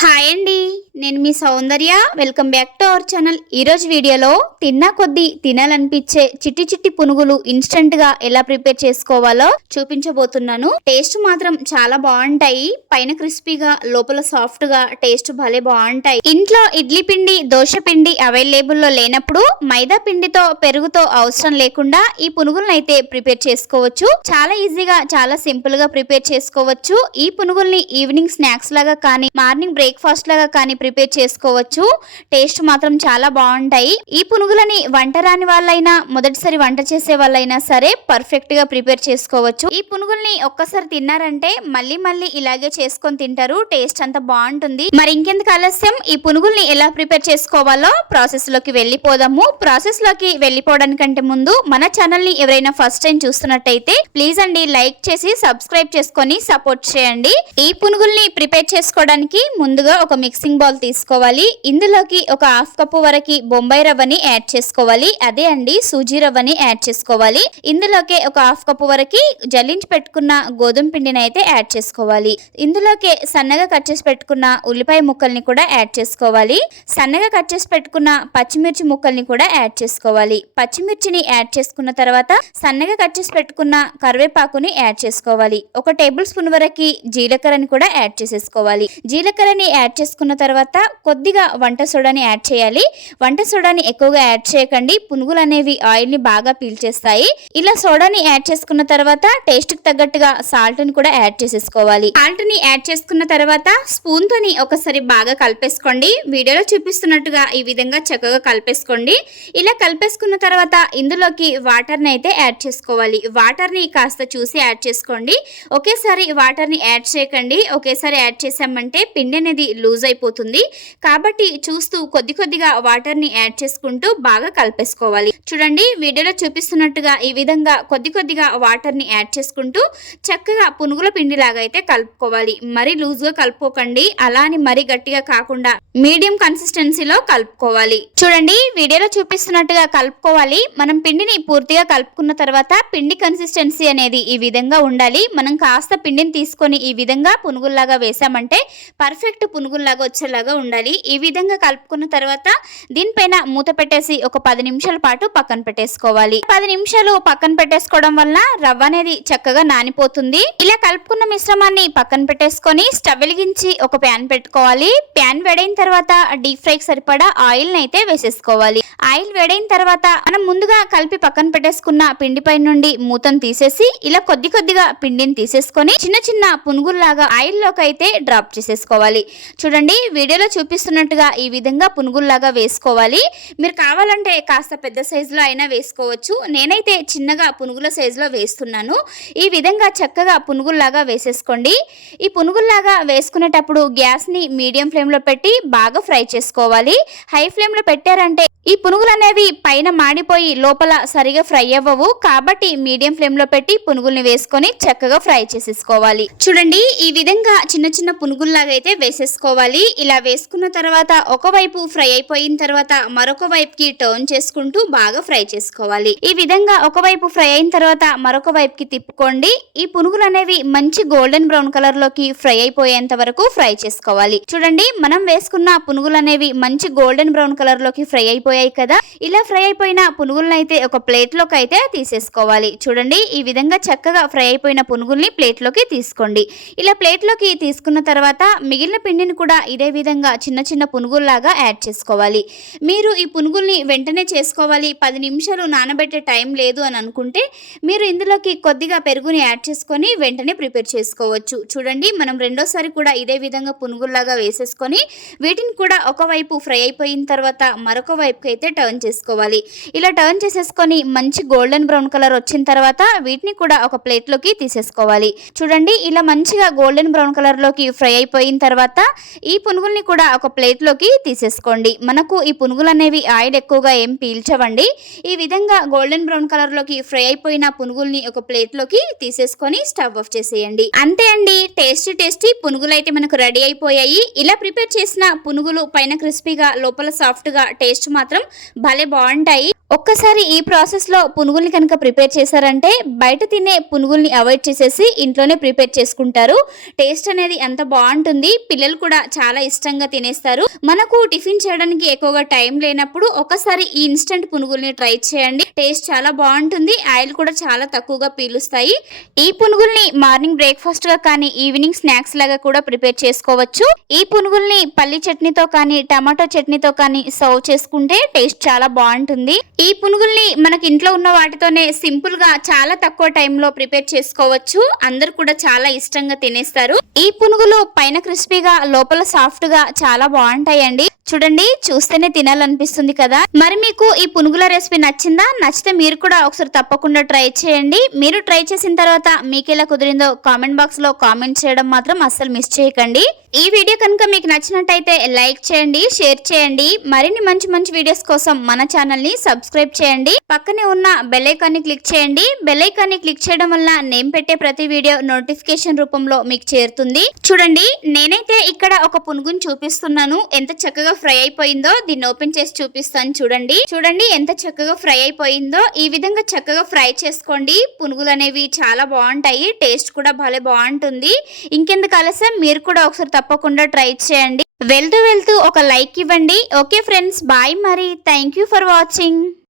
Hi అండి నేను మీ Soundarya. Welcome back to our channel ఈరోజు వీడియోలో తిన్నా కొద్దీ తినాలనిపించే చిట్టి చిట్టి పునుగులు ఇన్స్టంట్గా ఎలా ప్రిపేర్ చేసుకోవాలో చూపించబోతున్నాను. టేస్ట్ మాత్రం చాలా బాగుంటాయి. పైన క్రిస్పీగా లోపల సాఫ్ట్గా టేస్ట్ భలే బాగుంటాయి. ఇంట్లో ఇడ్లీ పిండి దోశ పిండి అవైలబుల్లో లేనప్పుడు మైదా పిండితో పెరుగుతో అవసరం లేకుండా ఈ పునుగులను అయితే ప్రిపేర్ చేసుకోవచ్చు. చాలా ఈజీగా చాలా సింపుల్గా ప్రిపేర్ చేసుకోవచ్చు. ఈ పునుగుల్ని ఈవినింగ్ స్నాక్స్ లాగా కానీ మార్నింగ్ బ్రేక్ఫాస్ట్ లాగా కానీ ప్రిపేర్ చేసుకోవచ్చు. టేస్ట్ మాత్రం చాలా బాగుంటాయి. ఈ పునుగులని వంట రాని వాళ్ళైనా మొదటిసారి వంట చేసే వాళ్ళైనా సరే పర్ఫెక్ట్గా ప్రిపేర్ చేసుకోవచ్చు. ఈ పునుగుల్ని ఒక్కసారి తిన్నారంటే మళ్ళీ మళ్ళీ ఇలాగే చేసుకొని తింటారు. టేస్ట్ అంతా బాగుంటుంది. మరి ఇంకెందుకు ఆలస్యం? ఈ పునుగుల్ని ఎలా ప్రిపేర్ చేసుకోవాలో ప్రాసెస్లోకి వెళ్ళిపోదాము. ప్రాసెస్లోకి వెళ్ళిపోవడానికంటే ముందు మన ఛానల్ని ఎవరైనా ఫస్ట్ టైం చూస్తున్నట్టయితే ప్లీజ్ అండి లైక్ చేసి సబ్స్క్రైబ్ చేసుకొని సపోర్ట్ చేయండి. ఈ పునుగుల్ని ప్రిపేర్ చేసుకోవడానికి ముందు ముందుగా ఒక మిక్సింగ్ బౌల్ తీసుకోవాలి. ఇందులోకి ఒక హాఫ్ కప్పు వరకు బొంబాయి రవ్వని యాడ్ చేసుకోవాలి. అదే అండి సూజీ రవ్వని యాడ్ చేసుకోవాలి. ఇందులోకి ఒక హాఫ్ కప్పు వరకు జల్లించి పెట్టుకున్న గోధుమ పిండిని అయితే యాడ్ చేసుకోవాలి. ఇందులోకి సన్నగా కట్ చేసి పెట్టుకున్న ఉల్లిపాయ ముక్కల్ని కూడా యాడ్ చేసుకోవాలి. సన్నగా కట్ చేసి పెట్టుకున్న పచ్చిమిర్చి ముక్కల్ని కూడా యాడ్ చేసుకోవాలి. పచ్చిమిర్చిని యాడ్ చేసుకున్న తర్వాత సన్నగా కట్ చేసి పెట్టుకున్న కరివేపాకుని యాడ్ చేసుకోవాలి. ఒక టేబుల్ స్పూన్ వరకు జీలకర్రని కూడా యాడ్ చేసేసుకోవాలి. జీలకర్రని యాడ్ చేసుకున్న తర్వాత కొద్దిగా వంట సోడాని యాడ్ చేయాలి. వంట సోడాని ఎక్కువగా యాడ్ చేయకండి. పునుగులు అనేవి ఆయిల్ని బాగా పీల్చేస్తాయి ఇలా సోడాని యాడ్ చేసుకున్న తర్వాత టేస్ట్కి తగ్గట్టుగా సాల్ట్ని కూడా యాడ్ చేసేసుకోవాలి. సాల్ట్ని యాడ్ చేసుకున్న తర్వాత స్పూన్తోని ఒకసారి బాగా కలిపేసుకోండి. వీడియోలో చూపిస్తున్నట్టుగా ఈ విధంగా చక్కగా కలిపేసుకోండి. ఇలా కలిపేసుకున్న తర్వాత ఇందులోకి వాటర్ని అయితే యాడ్ చేసుకోవాలి. వాటర్ని కాస్త చూసి యాడ్ చేసుకోండి. ఒకేసారి వాటర్ని యాడ్ చేయకండి. ఒకేసారి యాడ్ చేసామంటే పిండి అనేది లూజ్ అయిపోతుంది. కాబట్టి చూస్తూ కొద్ది కొద్దిగా వాటర్ని యాడ్ చేసుకుంటూ బాగా కలిపేసుకోవాలి. చూడండి వీడియోలో చూపిస్తున్నట్టుగా ఈ విధంగా కొద్ది కొద్దిగా వాటర్ని యాడ్ చేసుకుంటూ చక్కగా పునుగుల పిండిలాగా అయితే కలుపుకోవాలి. మరీ లూజ్గా కలుపుకోకండి. అలా అని మరీ గట్టిగా కాకుండా మీడియం కన్సిస్టెన్సీలో కలుపుకోవాలి. చూడండి వీడియోలో చూపిస్తున్నట్టుగా కలుపుకోవాలి. మనం పిండిని పూర్తిగా కలుపుకున్న తర్వాత పిండి కన్సిస్టెన్సీ అనేది ఈ విధంగా ఉండాలి. మనం కాస్త పిండిని తీసుకొని ఈ విధంగా పునుగుల్లాగా వేసామంటే పర్ఫెక్ట్ పునుగుల్లాగా వచ్చేలాగా ఉండాలి. ఈ విధంగా కలుపుకున్న తర్వాత దీనిపైన మూత పెట్టేసి ఒక పది నిమిషాల పాటు పక్కన పెట్టేసుకోవాలి. పది నిమిషాలు పక్కన పెట్టేసుకోవడం వల్ల రవ్వ అనేది చక్కగా నానిపోతుంది. ఇలా కలుపుకున్న మిశ్రమాన్ని పక్కన పెట్టేసుకొని స్టవ్ వెలిగించి ఒక ప్యాన్ పెట్టుకోవాలి. ప్యాన్ వేడైన తర్వాత డీప్ ఫ్రైకి సరిపడా ఆయిల్ అయితే వేసేసుకోవాలి. ఆయిల్ వేడైన తర్వాత మనం ముందుగా కలిపి పక్కన పెట్టేసుకున్న పిండి పై నుండి మూతను తీసేసి ఇలా కొద్ది కొద్దిగా పిండిని తీసేసుకొని చిన్న చిన్న పునుగుల్లాగా ఆయిల్లోకి అయితే డ్రాప్ చేసేసుకోవాలి. చూడండి వీడియోలో చూపిస్తున్నట్టుగా ఈ విధంగా పునుగుల్లాగా వేసుకోవాలి. మీరు కావాలంటే కాస్త పెద్ద సైజులో అయినా వేసుకోవచ్చు. నేనైతే చిన్నగా పునుగుల సైజులో వేస్తున్నాను. ఈ విధంగా చక్కగా పునుగుల్లాగా వేసేసుకోండి. ఈ పునుగుల్లాగా వేసుకునేటప్పుడు గ్యాస్ని మీడియం ఫ్లేమ్లో పెట్టి బాగా ఫ్రై చేసుకోవాలి. హై ఫ్లేమ్లో పెట్టారంటే ఈ పునుగులు అనేవి పైన మాడిపోయి లోపల సరిగా ఫ్రై అవ్వవు. కాబట్టి మీడియం ఫ్లేమ్లో పెట్టి పునుగుల్ని వేసుకొని చక్కగా ఫ్రై చేసేసుకోవాలి. చూడండి ఈ విధంగా చిన్న చిన్న పునుగుల్లాగా అయితే వేసేసుకోవాలి. ఇలా వేసుకున్న తర్వాత ఒకవైపు ఫ్రై అయిపోయిన తర్వాత మరొక వైపుకి టర్న్ చేసుకుంటూ బాగా ఫ్రై చేసుకోవాలి. ఈ విధంగా ఒకవైపు ఫ్రై అయిన తర్వాత మరొక వైపుకి తిప్పుకోండి. ఈ పునుగులు అనేవి మంచి గోల్డెన్ బ్రౌన్ కలర్లోకి ఫ్రై అయిపోయేంత వరకు ఫ్రై చేసుకోవాలి. చూడండి మనం వేసుకున్న పునుగులు అనేవి మంచి గోల్డెన్ బ్రౌన్ కలర్లోకి ఫ్రై అయిపోయాయి కదా. ఇలా ఫ్రై అయిపోయిన పునుగులనైతే అయితే ఒక ప్లేట్లోకి అయితే తీసేసుకోవాలి. చూడండి ఈ విధంగా చక్కగా ఫ్రై అయిపోయిన పునుగుల్ని ప్లేట్లోకి తీసుకోండి. ఇలా ప్లేట్లోకి తీసుకున్న తర్వాత మిగిలిన పిండిని కూడా ఇదే విధంగా చిన్న చిన్న పునుగుల్లాగా యాడ్ చేసుకోవాలి. మీరు ఈ పునుగుల్ని వెంటనే చేసుకోవాలి. పది నిమిషాలు నానబెట్టే టైం లేదు అని అనుకుంటే మీరు ఇందులోకి కొద్దిగా పెరుగుని యాడ్ చేసుకొని వెంటనే ప్రిపేర్ చేసుకోవచ్చు. చూడండి మనం రెండోసారి కూడా ఇదే విధంగా పునుగుల్లాగా వేసేసుకొని వీటిని కూడా ఒకవైపు ఫ్రై అయిపోయిన తర్వాత మరొక వైపుకి అయితే టర్న్ చేసుకోవాలి. ఇలా టర్న్ చేసేసుకొని మంచి గోల్డెన్ బ్రౌన్ కలర్ వచ్చిన తర్వాత వీటిని కూడా ఒక ప్లేట్లోకి తీసేసుకోవాలి. చూడండి ఇలా మంచిగా గోల్డెన్ బ్రౌన్ కలర్లోకి ఫ్రై అయిపోయిన తర్వాత ఈ పునుగుల్ని కూడా ఒక ప్లేట్లోకి తీసేసుకోండి. మనకు ఈ పునుగులు అనేవి ఆయిల్ ఎక్కువగా ఏం పీల్చవండి. ఈ విధంగా గోల్డెన్ బ్రౌన్ కలర్లోకి ఫ్రై అయిపోయిన పునుగుల్ని ఒక ప్లేట్లోకి తీసేసుకొని స్టవ్ ఆఫ్ చేసేయండి. అంతే అండి. టేస్టీ టేస్టీ పునుగులు అయితే మనకు రెడీ అయిపోయాయి. ఇలా ప్రిపేర్ చేసిన పునుగులు పైన క్రిస్పీగా లోపల సాఫ్ట్గా టేస్ట్ మాత్రం భలే బాగుంటాయి. ఒక్కసారి ఈ ప్రాసెస్లో పునుగుల్ని కనుక ప్రిపేర్ చేశారంటే బయట తినే పునుగుల్ని అవాయిడ్ చేసేసి ఇంట్లోనే ప్రిపేర్ చేసుకుంటారు. టేస్ట్ అనేది ఎంత బాగుంటుంది పిల్లలు పిల్లలు కూడా చాలా ఇష్టంగా తినేస్తారు. మనకు టిఫిన్ చేయడానికి ఎక్కువగా టైం లేనప్పుడు ఒకసారి ఈ ఇన్స్టెంట్ పునుగుల్ని ట్రై చేయండి. టేస్ట్ చాలా బాగుంటుంది. ఆయిల్ కూడా చాలా తక్కువగా పీలుస్తాయి. ఈ పునుగుల్ని మార్నింగ్ బ్రేక్ఫాస్ట్గా కానీ ఈవినింగ్ స్నాక్స్ లాగా కూడా ప్రిపేర్ చేసుకోవచ్చు. ఈ పునుగుల్ని పల్లి చట్నీతో కానీ టమాటో చట్నీతో కానీ సర్వ్ చేసుకుంటే టేస్ట్ చాలా బాగుంటుంది. ఈ పునుగుల్ని మనకి ఇంట్లో ఉన్న వాటితోనే సింపుల్గా చాలా తక్కువ టైంలో ప్రిపేర్ చేసుకోవచ్చు. అందరు కూడా చాలా ఇష్టంగా తినేస్తారు. ఈ పునుగులు పైన క్రిస్పీగా లోపల సాఫ్ట్గా చాలా బాగుంటాయండి. చూడండి చూస్తేనే తినాలనిపిస్తుంది కదా. మరి మీకు ఈ పునుగుల రెసిపీ నచ్చిందా? నచ్చితే మీరు కూడా ఒకసారి తప్పకుండా ట్రై చేయండి. మీరు ట్రై చేసిన తర్వాత మీకు ఎలా కుదిరిందో కామెంట్ బాక్స్లో కామెంట్ చేయడం మాత్రం అస్సలు మిస్ చేయకండి. ఈ వీడియో కనుక మీకు నచ్చినట్టయితే లైక్ చేయండి షేర్ చేయండి. మరిన్ని మంచి మంచి వీడియోస్ కోసం మన ఛానల్ని సబ్స్క్రైబ్ చేయండి. పక్కనే ఉన్న బెల్ని క్లిక్ చేయండి. బెల్ని క్లిక్ చేయడం వల్ల నేను పెట్టే ప్రతి వీడియో నోటిఫికేషన్ రూపంలో మీకు చేరుతుంది. చూడండి నేనైతే ఇక్కడ ఒక పునుగుని చూపిస్తున్నాను. ఎంత చక్కగా ఫ్రై అయిపోయిందో దీన్ని ఓపెన్ చేసి చూపిస్తాను చూడండి. చూడండి ఎంత చక్కగా ఫ్రై అయిపోయిందో. ఈ విధంగా చక్కగా ఫ్రై చేసుకోండి. పునుగులు అనేవి చాలా బాగుంటాయి. టేస్ట్ కూడా భలే బాగుంటుంది. ఇంకెందుకు ఆలస్యం? మీరు కూడా ఒకసారి తప్పకుండా ట్రై చేయండి. వెళ్తూ వెళ్తూ ఒక లైక్ ఇవ్వండి. ఓకే ఫ్రెండ్స్ బాయ్ మరి. Thank you for watching.